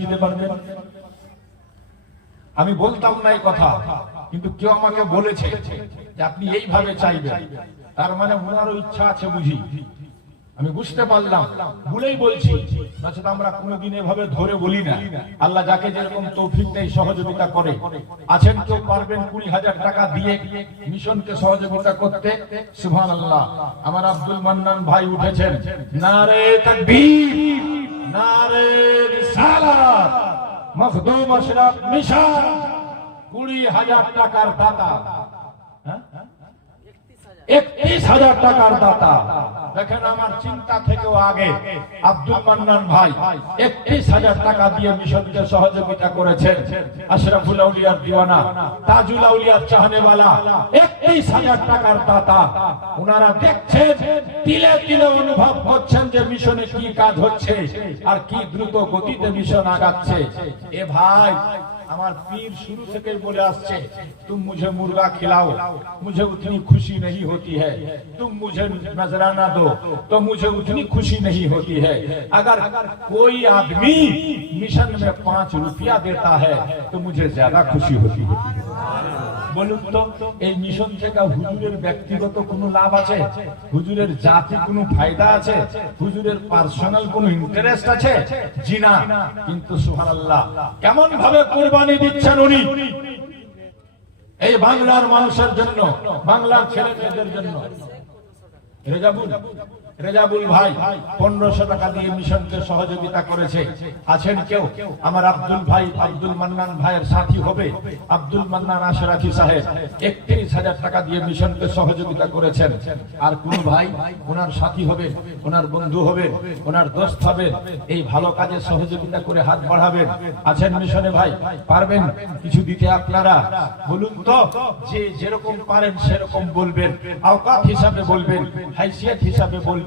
দিতে পারবেন? আমি বলতাম না এই কথা, কিন্তু কেউ আমাকে বলেছে যে আপনি এইভাবে চাইবেন, তার মানে ওনারও ইচ্ছা আছে বুঝি। আমি বুঝতে পারলাম, ভুলেই বলছি, নচেত আমরা কোনোদিন এভাবে ধরে বলি না। আল্লাহ যাকে যেরকম তৌফিক দেয় সহযোগিতা করে। আছেন কেউ পারবেন 20,000 টাকা দিয়ে মিশনকে সহযোগিতা করতে? সুবহানাল্লাহ। আমার আব্দুল মান্নান ভাই উঠেছেন, নারে তাকবীর, নারে রিসালাত, মখদুম আশরাফ মিশন 20,000 টাকার দাতা, 31,000 টাকার দাতা। দেখেন আমার চিন্তা থেকেও আগে আব্দুল মান্নান ভাই 31,000 টাকা দিয়ে মিশনকে সহযোগিতা করেছেন। আশরাফুল আউলিয়ার দিওয়ানা, তাজুল আউলিয়ার চাহনেওয়ালা 31,000 টাকার দাতা। ওনারা দেখছেন, তিলে তিলে অনুভব করছেন যে মিশনে কি কাজ হচ্ছে আর কি দ্রুত গতিতে মিশন আগাচ্ছে। এ ভাই, আমার পীর শুরু থেকে বলে আসছে, तुम मुझे मुर्गा खिलाओ मुझे उतनी खुशी नहीं होती है, तुम मुझे नजराना दो तो मुझे उतनी खुशी नहीं होती है। अगर कोई आदमी मिशन में 5 रुपया देता है तो मुझे ज्यादा खुशी होती है। বলুন তো, এই মিশন থেকে হুজুরের ব্যক্তিগত কোনো লাভ আছে? হুজুরের জাতি কোনো ফায়দা আছে? হুজুরের পার্সোনাল কোনো ইন্টারেস্ট আছে? জি না। কিন্তু সুবহানাল্লাহ, কেমন ভাবে কুরবানি দিচ্ছেন উনি এই বাংলার মানুষের জন্য, বাংলার ছেলে মেয়েদের জন্য। রেজাবুল ভাই 1500 টাকা দিয়ে মিশনকে সহযোগিতা করেছে। আছেন কেউ? আমার আব্দুল ভাই, আব্দুল মান্নান ভাইয়ের সাথী হবে আব্দুল মান্নান আশরাফি সাহেব, 31,000 টাকা দিয়ে মিশনকে সহযোগিতা করেছেন। আর কোন ভাই ওনার সাথী হবে, ওনার বন্ধু হবে, ওনার দোস্ত হবে, এই ভালো কাজে সহযোগিতা করে হাত বাড়াবেন। আছেন মিশনে ভাই, পারবেন কিছু দিতে আপনারা? বলুন তো, যে যেরকম পারেন সেরকম বলবেন, আওকাত হিসাবে বলবেন, হাইসিয়ত হিসাবে বলবেন।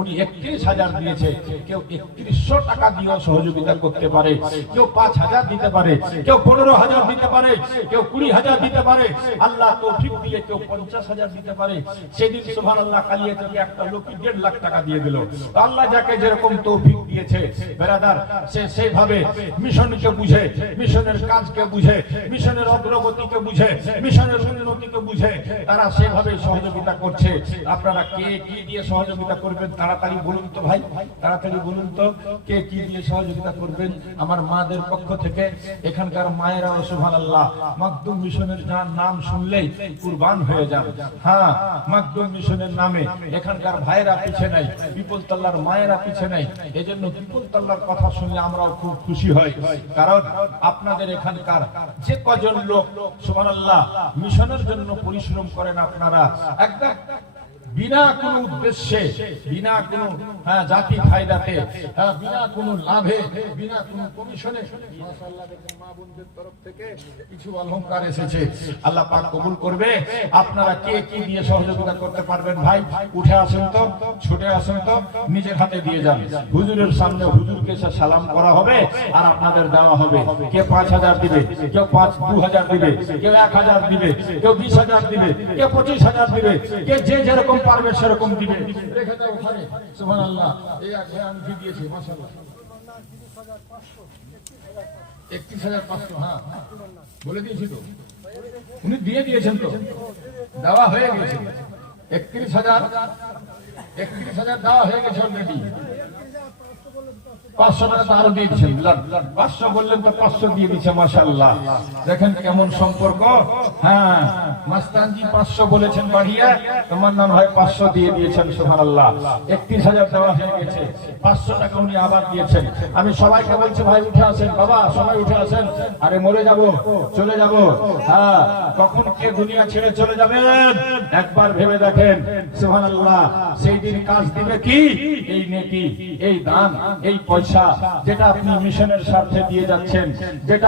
উনি 31,000 দিয়েছে, কেউ 3100 টাকা দিয়েও সহযোগিতা করতে পারে, কেউ 5,000 দিতে পারে, কেউ 15,000 দিতে পারে, কেউ 20,000 দিতে পারে, আল্লাহ তৌফিক দিলে কেউ 50,000 দিতে পারে। সেদিন সুবহানাল্লাহ কালিয়ে থেকে একটা লোক 1.5 লাখ টাকা দিয়ে দিল। তো আল্লাহ যাকে যেরকম তৌফিক দিয়েছে বেরাদার, সে সেইভাবে মিশনকে বুঝে, মিশনের কাজকে বুঝে, মিশনের অগ্রগতিকে বুঝে, মিশনের উন্নতিকে বুঝে তারা সেভাবে সহযোগিতা করছে। আপনারা কে কি দিয়ে সহযোগিতা করবেন তাড়াতাড়ি বলুন তো ভাই, তাড়াতাড়ি বলুন তো কে কি দিয়ে সহযোগিতা করবেন। আমার মাদের পক্ষ থেকে, এখানকার মায়েরা সুবহানাল্লাহ মাকদুম মিশনের নাম শুনলেই কুরবান হয়ে যান। হ্যাঁ, মাকদুম মিশনের নামে এখানকার ভাইরা পিছে নাই, পিপলতলার মায়েরা পিছে নাই। এজন্য পিপলতলার কথা শুনলে আমরাও খুব খুশি হই, কারণ আপনাদের এখানকার যে কজন লোক সুবহানাল্লাহ মিশনের জন্য পরিশ্রম করেন, আপনারা একদম বিনা কোনো উদ্দেশ্যে, বিনা কোনো জাতি ফায়দাতে, বিনা কোনো লাভে, বিনা কোনো কমিশনে, মাশাআল্লাহ দেখেন মা বোনদের তরফ থেকে কিছু অলংকার এসেছে, আল্লাহ পাক কবুল করবে। আপনারা কে কি দিয়ে সহযোগিতা করতে পারবেন ভাই, উঠে আসেন তো, ছুটে আসেন তো, নিজের হাতে দিয়ে যান। হুজুরের সামনে হুজুরকে সালাম করা হবে আর আপনাদের দেওয়া হবে। কে 5,000 দিবে, কেউ 2,000 দিবে, কেউ 1,000 দিবে, কেউ 20,000 দিবে, কেউ 25,000 দিবে, কে যে যেরকম পারবে সেরকম দিবে। রেখে দাও ওখানে, সুবহানাল্লাহ। এই আগে আমি দিয়েছি মাশাআল্লাহ 31,500। হ্যাঁ বলে দিয়েছি তো, উনি দিয়ে দিয়েছেন তো, দেওয়া হয়ে গেছে 31,000 দেওয়া হয়ে গেছে অলরেডি। 500 টাকা তো আরো দিয়ে দিচ্ছেন, 500 বললেন তো 500 দিয়ে দিচ্ছে মাশাআল্লাহ। দেখেন কেমন সম্পর্ক। হ্যাঁ, মাস্তানজি 500 বলেছেন বাড়িয়া, তোমার নাম হয় 500 দিয়ে দিয়েছেন সুবহানাল্লাহ। 31,000 দেওয়া হয়ে গেছে, 500 টাকা উনি আবার দিয়েছেন। আমি সবাইকে বলছি ভাই উঠে আসেন, বাবা সবাই উঠে আসেন। আরে মরে যাব, চলে যাব, হ্যাঁ কখন কে দুনিয়া ছেড়ে চলে যাবেন একবার ভেবে দেখেন সুবহানাল্লাহ। সেই দিন কাজ দিবে কি? এই নেকি, এই দান, এই পয়সা যেটা আপনি মিশনের স্বার্থে দিয়ে যাচ্ছেন, যেটা